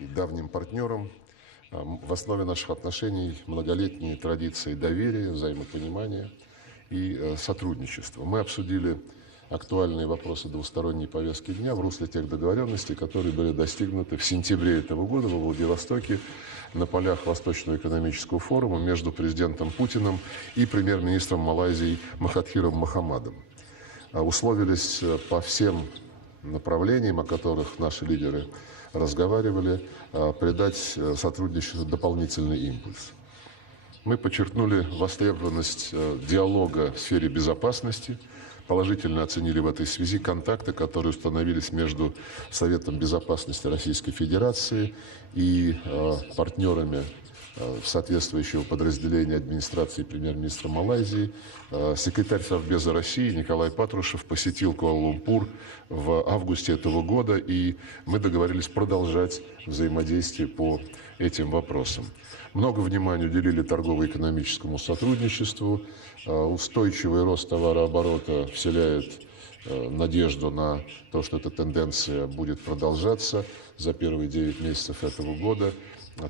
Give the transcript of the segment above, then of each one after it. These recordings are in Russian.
и давним партнером. В основе наших отношений многолетние традиции доверия, взаимопонимания и сотрудничества. Мы обсудили актуальные вопросы двусторонней повестки дня в русле тех договоренностей, которые были достигнуты в сентябре этого года во Владивостоке на полях Восточного экономического форума между президентом Путиным и премьер-министром Малайзии Махатхиром Мохаммадом. Условились по всем направлениям, о которых наши лидеры разговаривали, придать сотрудничеству дополнительный импульс. Мы подчеркнули востребованность диалога в сфере безопасности, положительно оценили в этой связи контакты, которые установились между Советом безопасности Российской Федерации и партнерами соответствующего подразделения администрации премьер-министра Малайзии. Секретарь Совбеза России Николай Патрушев посетил Куала-Лумпур в августе этого года, и мы договорились продолжать взаимодействие по этим вопросам. Много внимания уделили торгово-экономическому сотрудничеству. Устойчивый рост товарооборота вселяет надежду на то, что эта тенденция будет продолжаться. За первые 9 месяцев этого года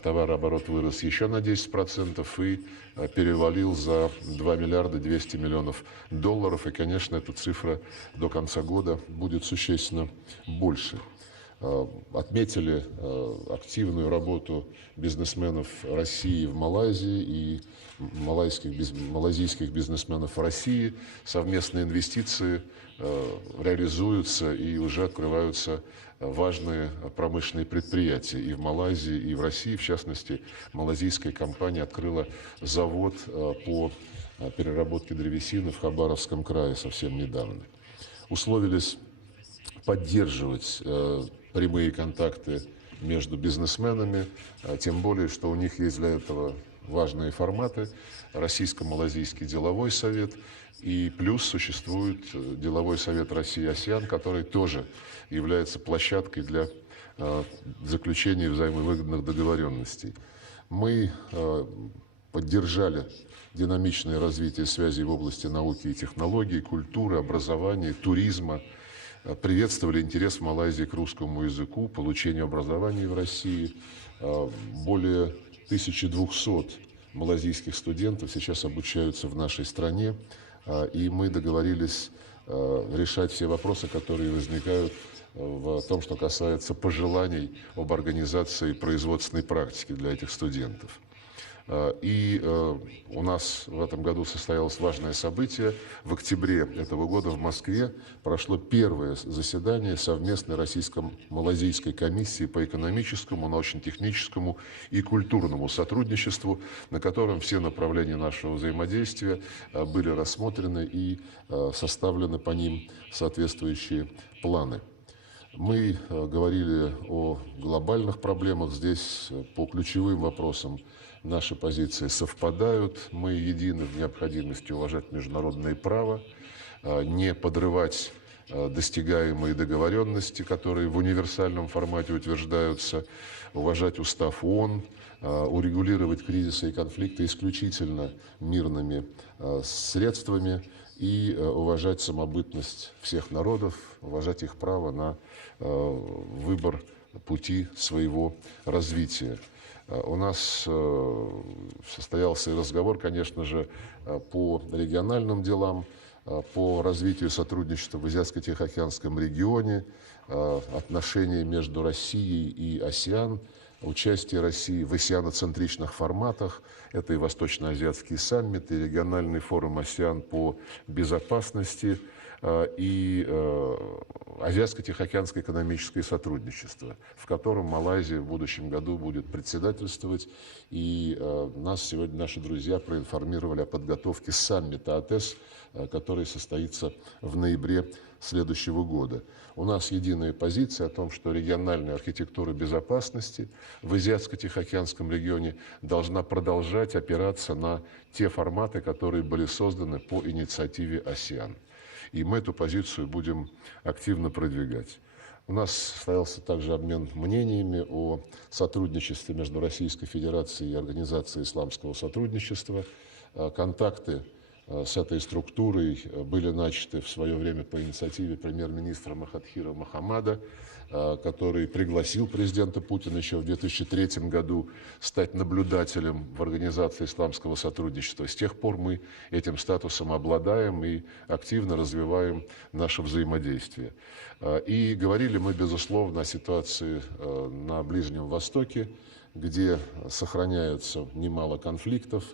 товарооборот вырос еще на 10% и перевалил за 2 миллиарда 200 миллионов долларов. И, конечно, эта цифра до конца года будет существенно больше. Отметили активную работу бизнесменов России в Малайзии и малайзийских бизнесменов в России. Совместные инвестиции реализуются и уже открываются важные промышленные предприятия и в Малайзии, и в России. В частности, малайзийская компания открыла завод по переработке древесины в Хабаровском крае совсем недавно. Условились поддерживать прямые контакты между бизнесменами, тем более, что у них есть для этого важные форматы. Российско-малайзийский деловой совет и плюс существует деловой совет России-АСЕАН, который тоже является площадкой для заключения взаимовыгодных договоренностей. Мы поддержали динамичное развитие связей в области науки и технологий, культуры, образования, туризма, приветствовали интерес в Малайзии к русскому языку, получению образования в России. Более 1200 малайзийских студентов сейчас обучаются в нашей стране, и мы договорились решать все вопросы, которые возникают в том, что касается пожеланий об организации производственной практики для этих студентов. И у нас в этом году состоялось важное событие. В октябре этого года в Москве прошло первое заседание совместной российско-малайзийской комиссии по экономическому, научно-техническому и культурному сотрудничеству, на котором все направления нашего взаимодействия были рассмотрены и составлены по ним соответствующие планы. Мы говорили о глобальных проблемах. Здесь по ключевым вопросам наши позиции совпадают. Мы едины в необходимости уважать международное право, не подрывать достигаемые договоренности, которые в универсальном формате утверждаются, уважать устав ООН, урегулировать кризисы и конфликты исключительно мирными средствами и уважать самобытность всех народов, уважать их право на выбор пути своего развития. У нас состоялся и разговор, конечно же, по региональным делам, по развитию сотрудничества в Азиатско-Тихоокеанском регионе, отношения между Россией и АСЕАН, участие России в асианоцентричных форматах. Это и Восточно-Азиатский саммит, и региональный форум АСЕАН по безопасности, и Азиатско-Тихоокеанское экономическое сотрудничество, в котором Малайзия в будущем году будет председательствовать. И нас сегодня наши друзья проинформировали о подготовке саммита АТЭС, который состоится в ноябре следующего года. У нас единая позиция о том, что региональная архитектура безопасности в Азиатско-Тихоокеанском регионе должна продолжать опираться на те форматы, которые были созданы по инициативе АСЕАН. И мы эту позицию будем активно продвигать. У нас состоялся также обмен мнениями о сотрудничестве между Российской Федерацией и Организацией исламского сотрудничества. Контакты с этой структурой были начаты в свое время по инициативе премьер-министра Махатхира Мохаммада. который пригласил президента Путина еще в 2003 году стать наблюдателем в Организации исламского сотрудничества. С тех пор мы этим статусом обладаем и активно развиваем наше взаимодействие. И говорили мы, безусловно, о ситуации на Ближнем Востоке, где сохраняется немало конфликтов,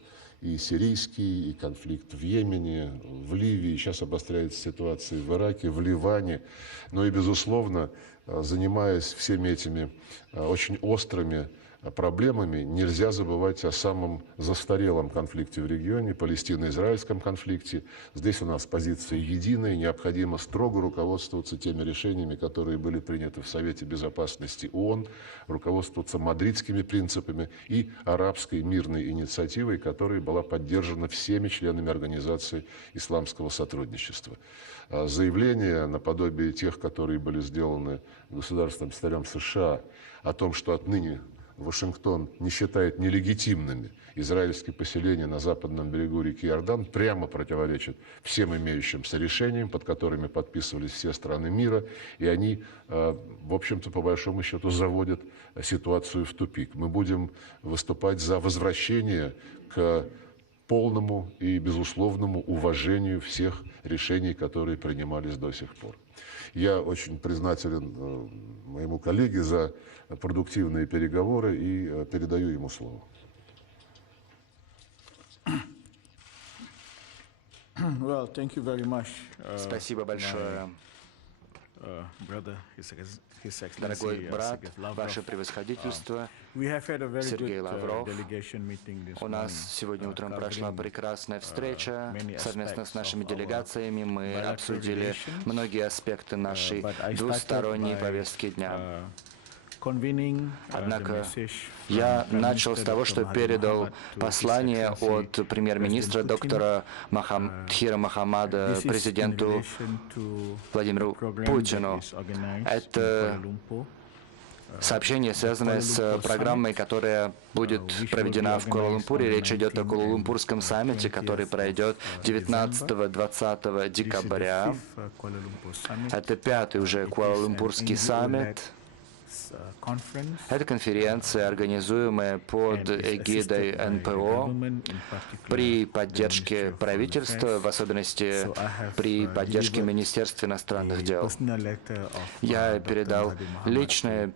и сирийский, и конфликт в Йемене, в Ливии, сейчас обостряется ситуация в Ираке, в Ливане. Но и, безусловно, занимаясь всеми этими очень острыми проблемами, нельзя забывать о самом застарелом конфликте в регионе, палестино-израильском конфликте. Здесь у нас позиция единая, необходимо строго руководствоваться теми решениями, которые были приняты в Совете Безопасности ООН, руководствоваться мадридскими принципами и арабской мирной инициативой, которая была поддержана всеми членами Организации исламского сотрудничества. Заявления, наподобие тех, которые были сделаны государственным секретарем США, о том, что отныне Вашингтон не считает нелегитимными израильские поселения на западном берегу реки Иордан, прямо противоречит всем имеющимся решениям, под которыми подписывались все страны мира, и они, в общем-то, по большому счету, заводят ситуацию в тупик. Мы будем выступать за возвращение к полному и безусловному уважению всех решений, которые принимались до сих пор. Я очень признателен моему коллеге за продуктивные переговоры и передаю ему слово. Well, thank you very much, Спасибо большое, дорогой брат, ваше превосходительство, Сергей Лавров. У нас сегодня утром прошла прекрасная встреча. Совместно с нашими делегациями мы обсудили многие аспекты нашей двусторонней повестки дня. Однако я начал с того, что передал послание от премьер-министра доктора Тхира Мохаммада президенту Владимиру Путину. Это сообщение, связанное с программой, которая будет проведена в Куала-Лумпуре. Речь идет о Куала-Лумпурском саммите, который пройдет 19-20 декабря. Это пятый уже Куала-Лумпурский саммит. Это конференция, организуемая под эгидой НПО при поддержке правительства, в особенности при поддержке Министерства иностранных дел. Я передал личное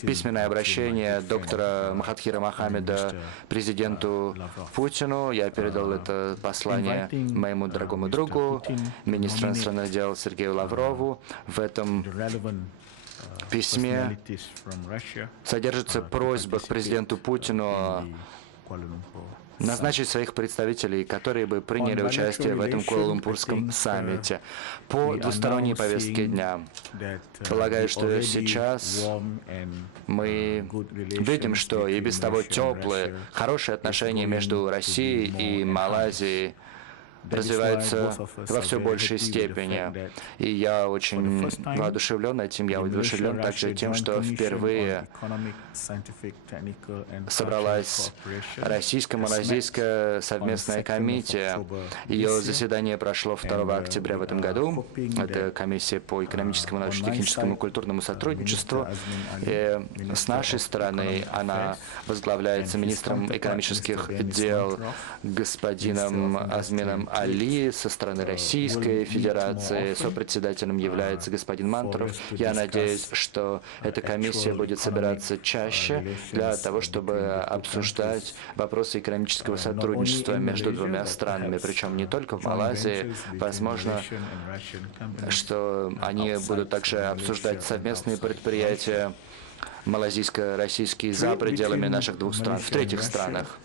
письменное обращение доктора Махатхира Мохаммеда президенту Путину. Я передал это послание моему дорогому другу, министру иностранных дел Сергею Лаврову. В этом письме содержится просьба к президенту Путину назначить своих представителей, которые бы приняли участие в этом Куала-Лумпурском саммите по двусторонней повестке дня. Полагаю, что сейчас мы видим, что и без того теплые, хорошие отношения между Россией и Малайзией развивается во все большей степени. И я очень воодушевлен этим. Я воодушевлен также тем, что впервые собралась российско-малайзийская совместная комиссия. Ее заседание прошло 2 октября в этом году. Это комиссия по экономическому, научно-техническому и культурному сотрудничеству. И с нашей стороны она возглавляется министром экономических дел господином Азмином Али, со стороны Российской Федерации. Сопредседателем является господин Мантуров. Я надеюсь, что эта комиссия будет собираться чаще для того, чтобы обсуждать вопросы экономического сотрудничества между двумя странами, причем не только в Малайзии. Возможно, что они будут также обсуждать совместные предприятия малайзийско-российские за пределами наших двух стран, в третьих странах.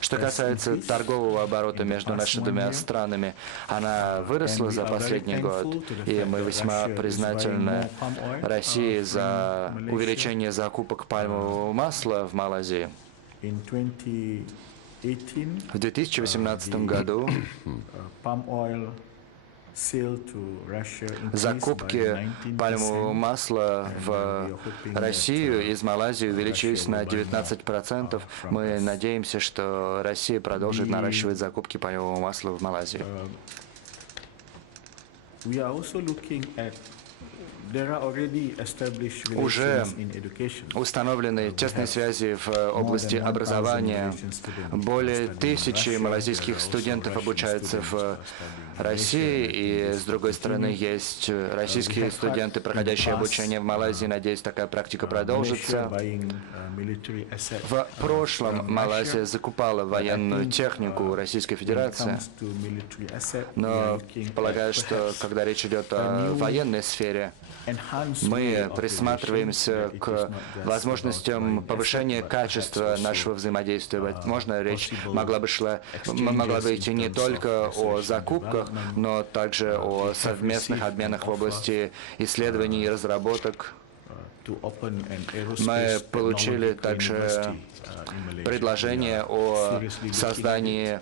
Что касается торгового оборота между нашими двумя странами, она выросла за последний год, и мы весьма признательны России за увеличение закупок пальмового масла в Малайзии. В 2018 году закупки пальмового масла в Россию из Малайзии увеличились на 19%. Мы надеемся, что Россия продолжит наращивать закупки пальмового масла в Малайзии. Уже установлены тесные связи в области образования. Более 1000 малазийских студентов обучаются в России, и, с другой стороны, есть российские студенты, проходящие обучение в Малайзии. Надеюсь, такая практика продолжится. В прошлом Малайзия закупала военную технику у Российской Федерации, но полагаю, что когда речь идет о военной сфере, мы присматриваемся к возможностям повышения качества нашего взаимодействия. Возможно, речь могла бы идти не только о закупках, но также о совместных обменах в области исследований и разработок. Мы получили также предложение о создании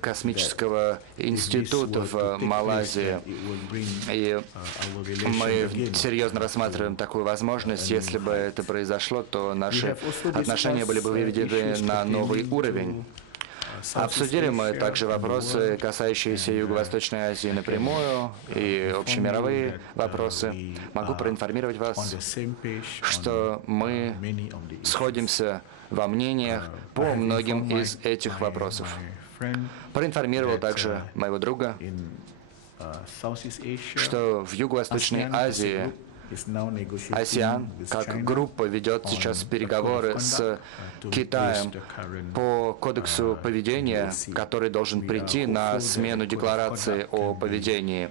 космического института в Малайзии. И мы серьезно рассматриваем такую возможность. Если бы это произошло, то наши отношения были бы выведены на новый уровень. Обсудили мы также вопросы, касающиеся Юго-Восточной Азии напрямую, и общемировые вопросы. Могу проинформировать вас, что мы сходимся во мнениях по многим из этих вопросов. Проинформировал также моего друга, что в Юго-Восточной Азии АСЕАН как группа ведет сейчас переговоры с Китаем по кодексу поведения, который должен прийти на смену декларации о поведении.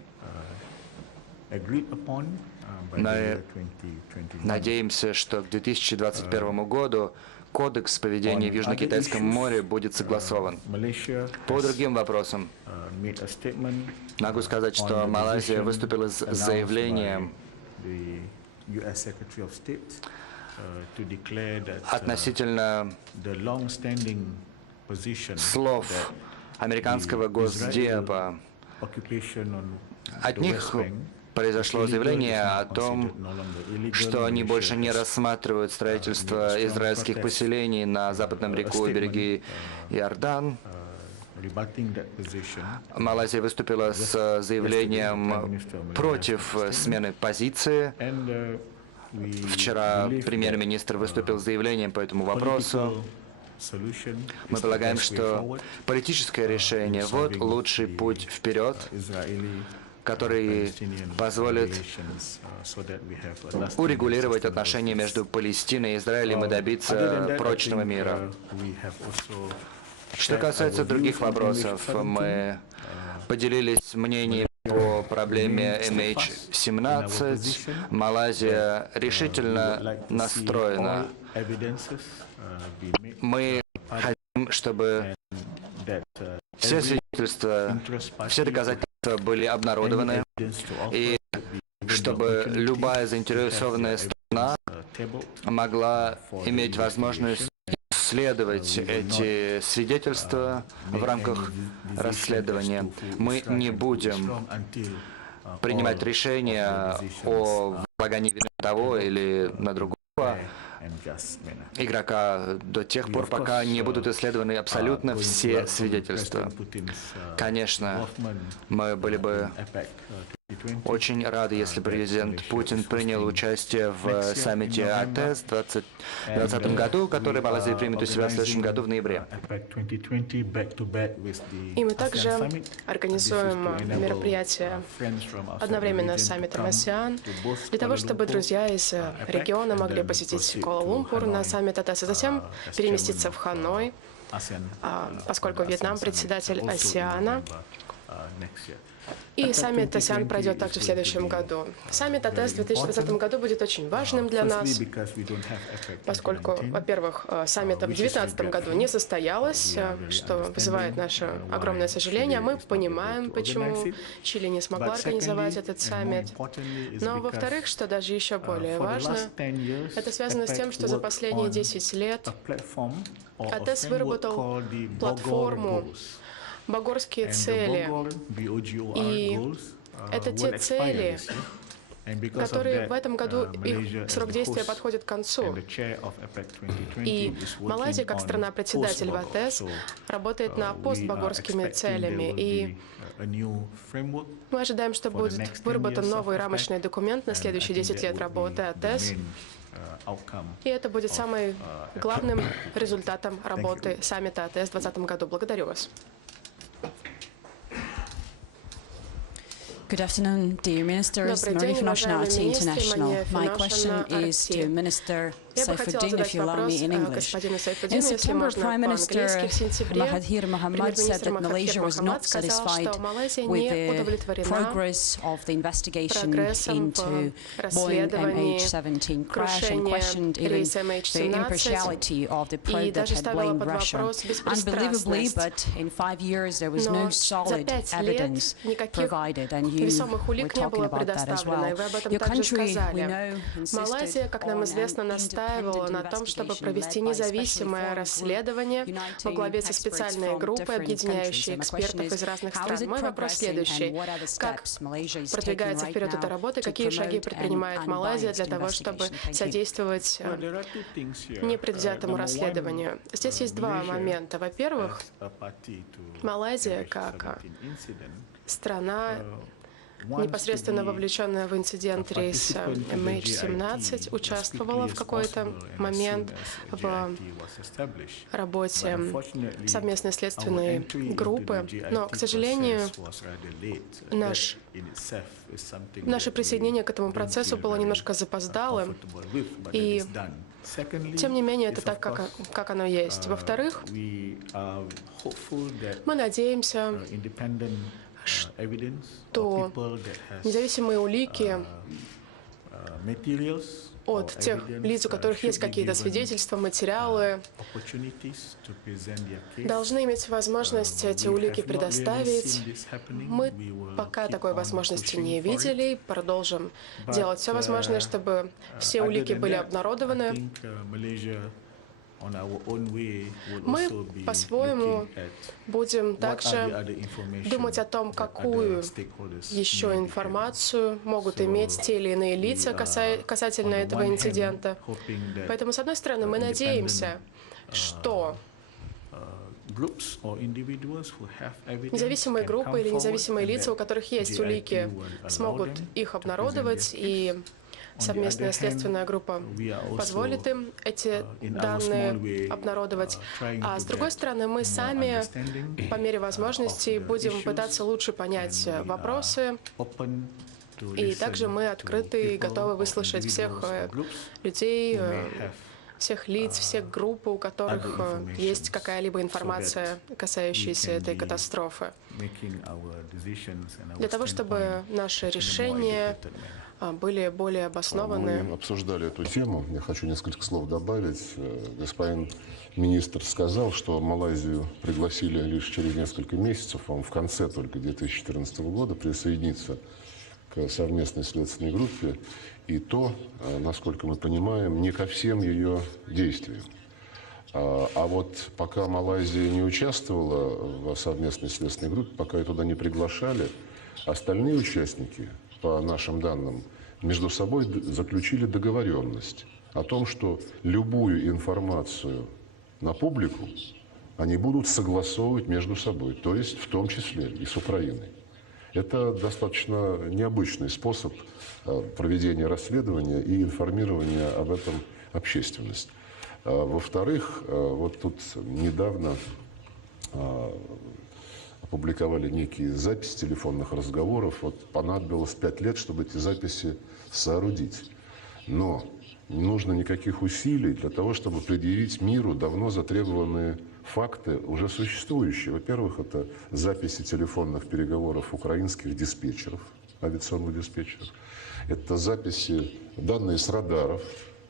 Мы надеемся, что к 2021 году кодекс поведения в Южно-Китайском море будет согласован. По другим вопросам могу сказать, что Малайзия выступила с заявлением относительно слов американского Госдепа. От них произошло заявление о том, что они больше не рассматривают строительство израильских поселений на западном берегу Иордан. Малайзия выступила с заявлением против смены позиции. Вчера премьер-министр выступил с заявлением по этому вопросу. Мы полагаем, что политическое решение – вот лучший путь вперед, который позволит урегулировать отношения между Палестиной и Израилем и добиться прочного мира. Что касается других вопросов, мы поделились мнением по проблеме MH17. Малайзия решительно настроена. Мы хотим, чтобы все свидетельства, все доказательства были обнародованы, и чтобы любая заинтересованная сторона могла иметь возможность исследовать эти свидетельства в рамках расследования. Мы не будем принимать решения о возлагании вины на того или на другого игрока до тех пор, пока не будут исследованы абсолютно все свидетельства. Конечно, мы были бы очень рады, если президент Путин принял участие в саммите АТЭС в 2020 году, который Малайзия примет у себя в следующем году в ноябре. И мы также организуем мероприятия одновременно с саммитом АСЕАН, для того, чтобы друзья из региона могли посетить Куала-Лумпур на саммит АТЭС, а затем переместиться в Ханой, поскольку Вьетнам председатель АСЕАНа. И саммит АСЕАН пройдет также в следующем году. Саммит АТЭС в 2020 году будет очень важным для нас, поскольку, во-первых, саммита в 2019 году не состоялось, что вызывает наше огромное сожаление. Мы понимаем, почему Чили не смогла организовать этот саммит. Но, во-вторых, что даже еще более важно, это связано с тем, что за последние 10 лет АТЭС выработал платформу «Богорские цели». И это те цели, которые в этом году их срок действия подходит к концу. И Малайзия, как страна-председатель в АТЭС, работает над постбагорскими целями. И мы ожидаем, что будет выработан новый рамочный документ на следующие 10 лет работы АТЭС. И это будет самым главным результатом работы саммита АТЭС в 2020 году. Благодарю вас. Good afternoon, dear ministers. Marie van Nationality International. My question is to Minister Saifuddin, if you allow me, in English. In September, Prime Minister Mahathir Mohamad said that Malaysia was not satisfied with the progress of the investigation into Boeing MH17 crash and questioned even the impartiality of the probe that had blamed Russia. Unbelievably, but in 5 years there was no solid evidence provided, and you were talking about that as well. Your country, we know, Малайзия, как нам известно, настаивала на том, чтобы провести независимое расследование во главе со специальной группой, объединяющей экспертов из разных стран. Мой вопрос следующий. Как продвигается вперед эта работа, какие шаги предпринимает Малайзия для того, чтобы содействовать непредвзятому расследованию? Здесь есть два момента. Во-первых, Малайзия, как страна, непосредственно вовлеченная в инцидент рейса MH17, участвовала в какой-то момент в работе совместной следственной группы, но, к сожалению, наше присоединение к этому процессу было немножко запоздалым, и тем не менее это так, как оно есть. Во-вторых, мы надеемся, что независимые улики от тех лиц, у которых есть какие-то свидетельства, материалы, должны иметь возможность эти улики предоставить. Мы пока такой возможности не видели и продолжим делать все возможное, чтобы все улики были обнародованы. Мы по-своему будем также думать о том, какую еще информацию могут иметь те или иные лица касательно этого инцидента. Поэтому, с одной стороны, мы надеемся, что независимые группы или независимые лица, у которых есть улики, смогут их обнародовать, и совместная следственная группа позволит им эти данные обнародовать. А с другой стороны, мы сами, по мере возможностей, будем пытаться лучше понять вопросы. И также мы открыты и готовы выслушать всех людей, всех лиц, всех групп, у которых есть какая-либо информация, касающаяся этой катастрофы. Для того, чтобы наши решения были более обоснованы. Мы обсуждали эту тему. Я хочу несколько слов добавить. Господин министр сказал, что Малайзию пригласили лишь через несколько месяцев, по-моему, в конце только 2014 года, присоединиться к совместной следственной группе. И то, насколько мы понимаем, не ко всем ее действиям. А вот пока Малайзия не участвовала в совместной следственной группе, пока ее туда не приглашали, остальные участники, по нашим данным, между собой заключили договоренность о том, что любую информацию на публику они будут согласовывать между собой, то есть в том числе и с Украиной. Это достаточно необычный способ проведения расследования и информирования об этом общественность. Во-вторых, вот тут недавно опубликовали некие записи телефонных разговоров. Вот понадобилось 5 лет, чтобы эти записи соорудить. Но не нужно никаких усилий для того, чтобы предъявить миру давно затребованные факты, уже существующие. Во-первых, это записи телефонных переговоров украинских диспетчеров, авиационных диспетчеров. Это записи, данные с радаров,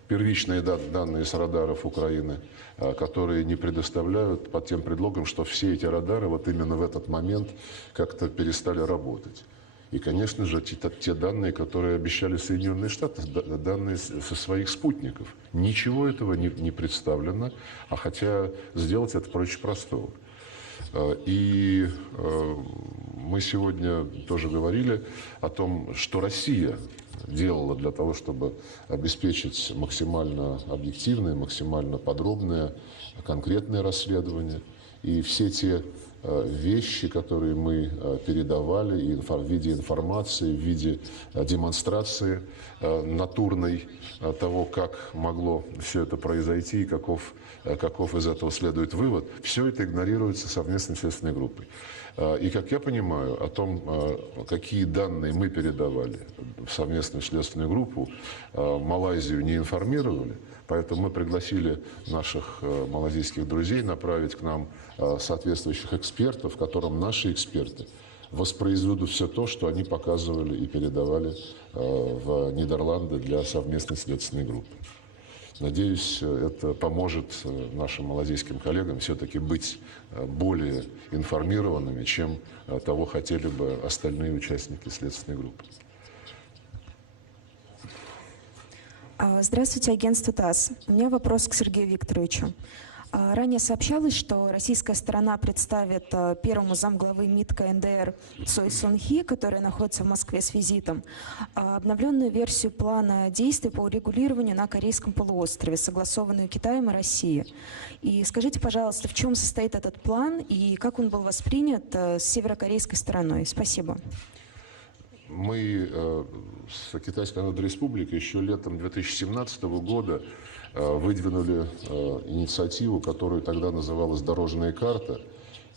первичные данные с радаров Украины, которые не предоставляют под тем предлогом, что все эти радары вот именно в этот момент как-то перестали работать. И, конечно же, те данные, которые обещали Соединенные Штаты, данные со своих спутников. Ничего этого не представлено, а хотя сделать это проще простого. И мы сегодня тоже говорили о том, что Россия делала для того, чтобы обеспечить максимально объективное, максимально подробное, конкретное расследование. И все те вещи, которые мы передавали и в виде информации, в виде демонстрации натурной того, как могло все это произойти и каков из этого следует вывод, все это игнорируется совместной следственной группой. И, как я понимаю, о том, какие данные мы передавали в совместную следственную группу, Малайзию не информировали. Поэтому мы пригласили наших малазийских друзей направить к нам соответствующих экспертов, которым наши эксперты воспроизведут все то, что они показывали и передавали в Нидерланды для совместной следственной группы. Надеюсь, это поможет нашим малазийским коллегам все-таки быть более информированными, чем того хотели бы остальные участники следственной группы. Здравствуйте, агентство ТАСС. У меня вопрос к Сергею Викторовичу. Ранее сообщалось, что российская сторона представит первому замглавы МИД КНДР Цой Сон Хи, которая находится в Москве с визитом, обновленную версию плана действий по урегулированию на Корейском полуострове, согласованную Китаем и Россией. И скажите, пожалуйста, в чем состоит этот план и как он был воспринят с северокорейской стороной? Спасибо. Мы с Китайской Народной Республикой еще летом 2017 года выдвинули инициативу, которую тогда называлась «Дорожная карта»,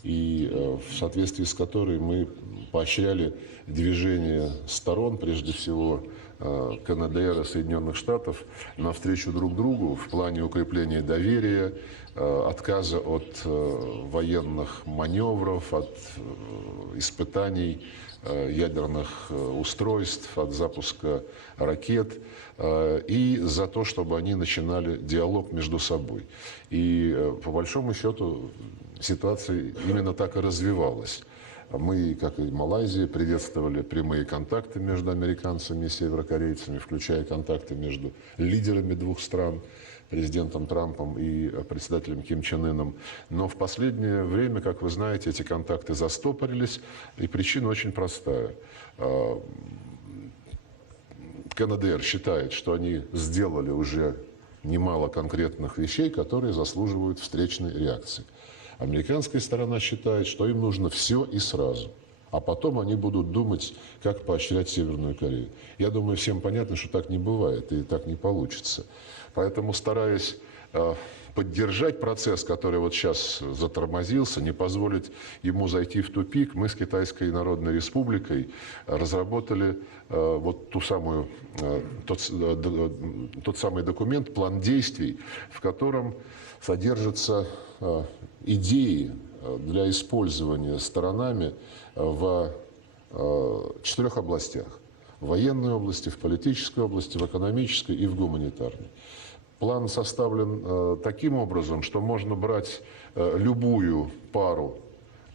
и в соответствии с которой мы поощряли движение сторон, прежде всего КНДР и Соединенных Штатов, навстречу друг другу в плане укрепления доверия, отказа от военных маневров, от испытаний ядерных устройств, от запуска ракет, и за то, чтобы они начинали диалог между собой. И по большому счету ситуация именно так и развивалась. Мы, как и Малайзия, приветствовали прямые контакты между американцами и северокорейцами, включая контакты между лидерами двух стран, президентом Трампом и председателем Ким Чен Ыном. Но в последнее время, как вы знаете, эти контакты застопорились, и причина очень простая. КНДР считает, что они сделали уже немало конкретных вещей, которые заслуживают встречной реакции. Американская сторона считает, что им нужно все и сразу. А потом они будут думать, как поощрять Северную Корею. Я думаю, всем понятно, что так не бывает и так не получится. Поэтому, стараясь поддержать процесс, который вот сейчас затормозился, не позволить ему зайти в тупик, мы с Китайской Народной Республикой разработали вот тот самый документ, план действий, в котором содержатся идеи для использования сторонами в 4 областях. В военной области, в политической области, в экономической и в гуманитарной. План составлен таким образом, что можно брать любую пару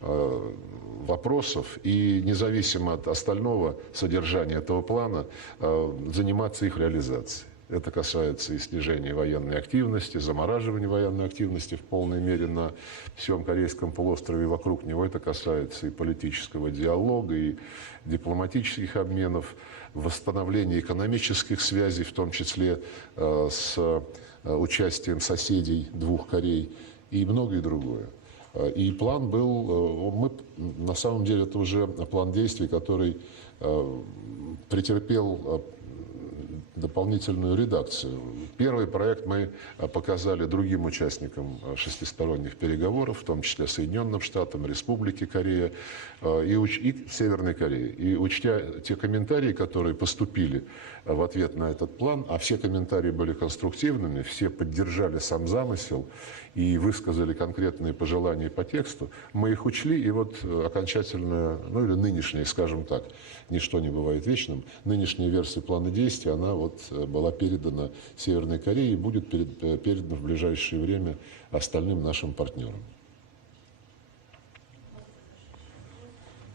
вопросов и независимо от остального содержания этого плана заниматься их реализацией. Это касается и снижения военной активности, замораживания военной активности в полной мере на всем Корейском полуострове и вокруг него. Это касается и политического диалога, и дипломатических обменов, восстановления экономических связей, в том числе с участием соседей двух Корей и многое другое. И план был, на самом деле это уже план действий, который претерпел дополнительную редакцию. Первый проект мы показали другим участникам шестисторонних переговоров, в том числе Соединенным Штатам, Республике Корея и Северной Корее. И учтя те комментарии, которые поступили в ответ на этот план, а все комментарии были конструктивными, все поддержали сам замысел и высказали конкретные пожелания по тексту, мы их учли, и вот окончательная, ну или нынешняя, скажем так, ничто не бывает вечным, нынешняя версия плана действий, она вот была передана Северной Корее и будет передана в ближайшее время остальным нашим партнерам.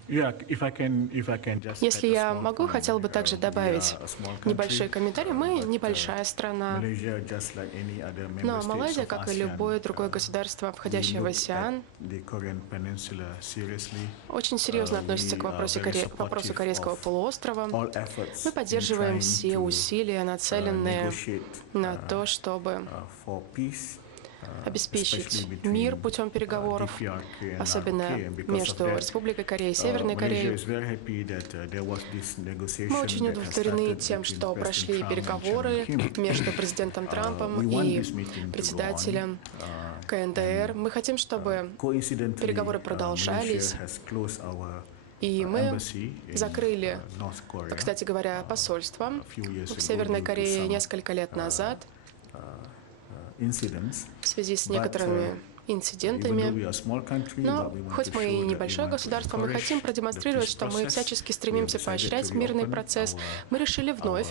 Если я могу, хотел бы также добавить небольшой комментарий. Мы небольшая страна, но Малайзия, как и любое другое государство, входящее в АСЕАН, очень серьезно относится к вопросу Корейского полуострова. Мы поддерживаем все усилия, нацеленные на то, чтобы обеспечить мир путем переговоров, особенно между Республикой Корея и Северной Кореей. Мы очень удовлетворены тем, что прошли переговоры между президентом Трампом и председателем КНДР. Мы хотим, чтобы переговоры продолжались, и мы закрыли, кстати говоря, посольство в Северной Корее несколько лет назад в связи с некоторыми инцидентами. Но хоть мы и небольшое государство, мы хотим продемонстрировать, что мы всячески стремимся поощрять мирный процесс. Мы решили вновь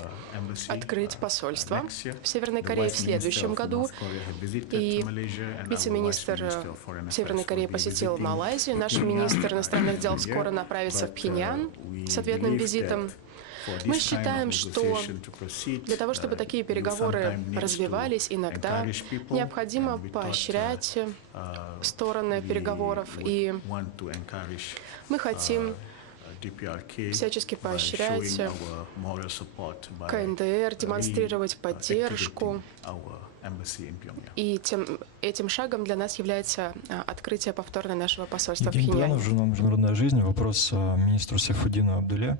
открыть посольство в Северной Корее в следующем году. И вице-министр Северной Кореи посетил Малайзию. Наш министр иностранных дел скоро направится в Пхеньян с ответным визитом. Мы считаем, что для того, чтобы такие переговоры развивались, иногда необходимо поощрять стороны переговоров, и мы хотим всячески поощрять КНДР, демонстрировать поддержку. И этим шагом для нас является открытие повторное нашего посольства в Пхеньяне. Журнал «Международная жизнь». Вопрос министру Сайфуддину Абдулле.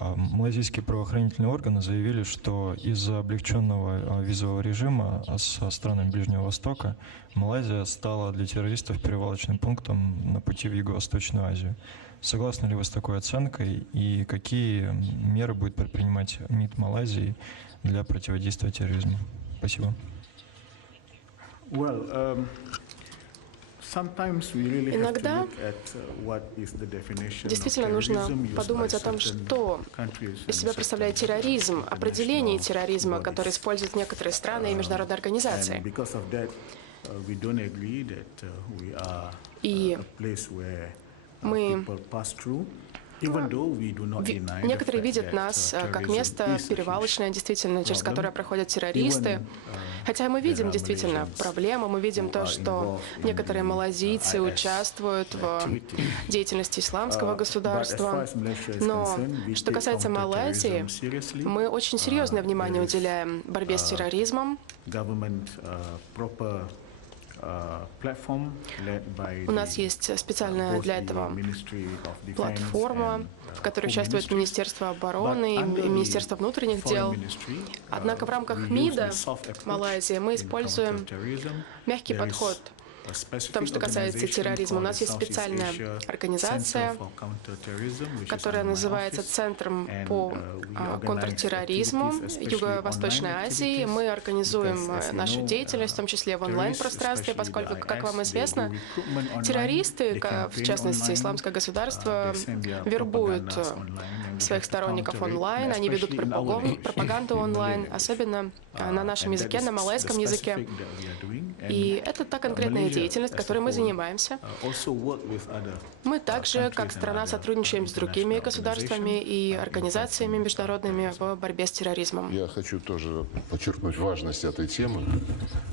Малайзийские правоохранительные органы заявили, что из-за облегченного визового режима со странами Ближнего Востока Малайзия стала для террористов перевалочным пунктом на пути в Юго-Восточную Азию. Согласны ли вы с такой оценкой и какие меры будет предпринимать МИД Малайзии для противодействия терроризму? Спасибо. Иногда действительно нужно подумать о том, что из себя представляет терроризм, определение терроризма, которое используют некоторые страны и международные организации. И мы... Некоторые видят нас как место перевалочное, действительно, через которое проходят террористы. Хотя мы видим действительно проблему, мы видим то, что некоторые малайзийцы участвуют в деятельности исламского государства. Но что касается Малайзии, мы очень серьезное внимание уделяем борьбе с терроризмом. У нас есть специальная для этого платформа, в которой участвует Министерство обороны и Министерство внутренних дел. Однако в рамках МИДа Малайзии мы используем мягкий подход в том, что касается терроризма. У нас есть специальная организация, которая называется Центром по контртерроризму Юго-Восточной Азии. Мы организуем нашу деятельность, в том числе в онлайн-пространстве, поскольку, как вам известно, террористы, в частности, Исламское государство, вербуют своих сторонников онлайн, они ведут пропаганду онлайн, особенно на нашем языке, на малайском языке. И это та конкретная деятельность, которой мы занимаемся. Мы также, как страна, сотрудничаем с другими государствами и организациями международными в борьбе с терроризмом. Я хочу тоже подчеркнуть важность этой темы.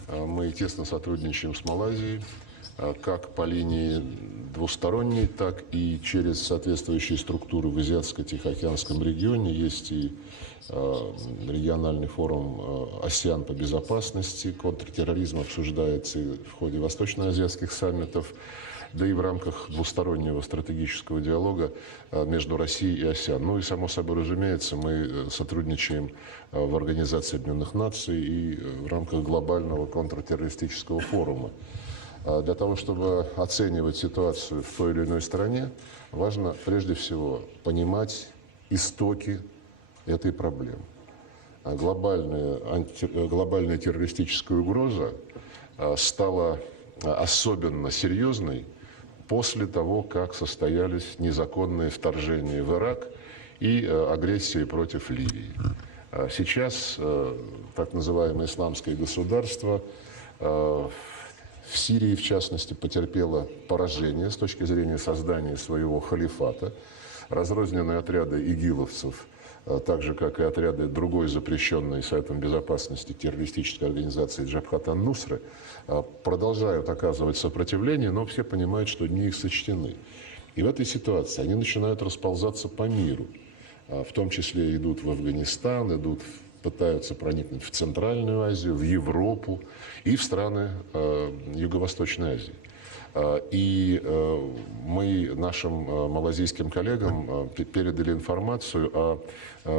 Мы тесно сотрудничаем с Малайзией, как по линии двусторонней, так и через соответствующие структуры в Азиатско-Тихоокеанском регионе. Есть и региональный форум АСЕАН по безопасности, контртерроризм обсуждается и в ходе восточноазиатских саммитов, да и в рамках двустороннего стратегического диалога между Россией и АСЕАН. Ну и, само собой разумеется, мы сотрудничаем в Организации Объединенных Наций и в рамках глобального контртеррористического форума. Для того, чтобы оценивать ситуацию в той или иной стране, важно прежде всего понимать истоки этой проблемы. Глобальная террористическая угроза стала особенно серьезной после того, как состоялись незаконные вторжения в Ирак и агрессии против Ливии. Сейчас так называемое исламское государство в Сирии, в частности, потерпело поражение с точки зрения создания своего халифата. разрозненные отряды игиловцев, так же, как и отряды другой запрещенной Советом Безопасности террористической организации Джабхат ан-Нусры, продолжают оказывать сопротивление, но все понимают, что дни их сочтены. И в этой ситуации они начинают расползаться по миру. В том числе идут в Афганистан, пытаются проникнуть в Центральную Азию, в Европу и в страны Юго-Восточной Азии. И мы нашим малазийским коллегам передали информацию о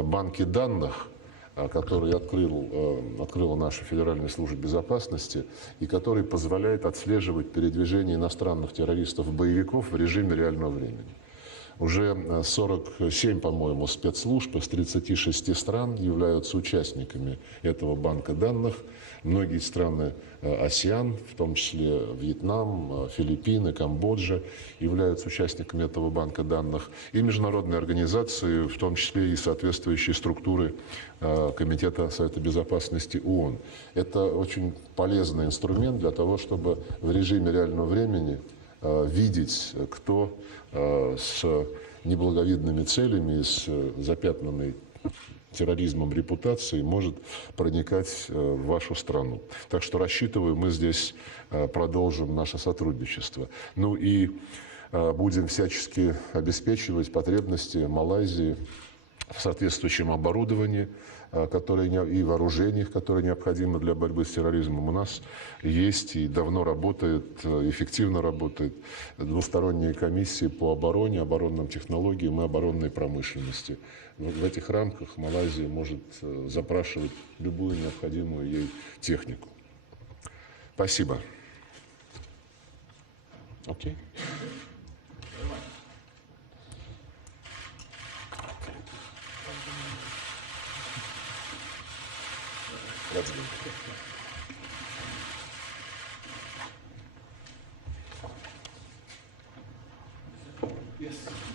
банке данных, который открыла наша Федеральная служба безопасности и который позволяет отслеживать передвижение иностранных террористов-боевиков в режиме реального времени. Уже 47, по-моему, спецслужб из 36 стран являются участниками этого банка данных. Многие страны АСЕАН, в том числе Вьетнам, Филиппины, Камбоджа, являются участниками этого банка данных. И международные организации, в том числе и соответствующие структуры Комитета Совета Безопасности ООН. Это очень полезный инструмент для того, чтобы в режиме реального времени видеть, кто с неблаговидными целями, с запятнанной терроризмом репутацией может проникать в вашу страну. Так что рассчитываю, мы здесь продолжим наше сотрудничество. Ну и будем всячески обеспечивать потребности Малайзии в соответствующем оборудовании, и вооружениях, которые необходимы для борьбы с терроризмом. У нас есть и давно работает, эффективно работает двусторонние комиссии по обороне, оборонным технологиям и оборонной промышленности. В этих рамках Малайзия может запрашивать любую необходимую ей технику. Спасибо. Окей. Yes.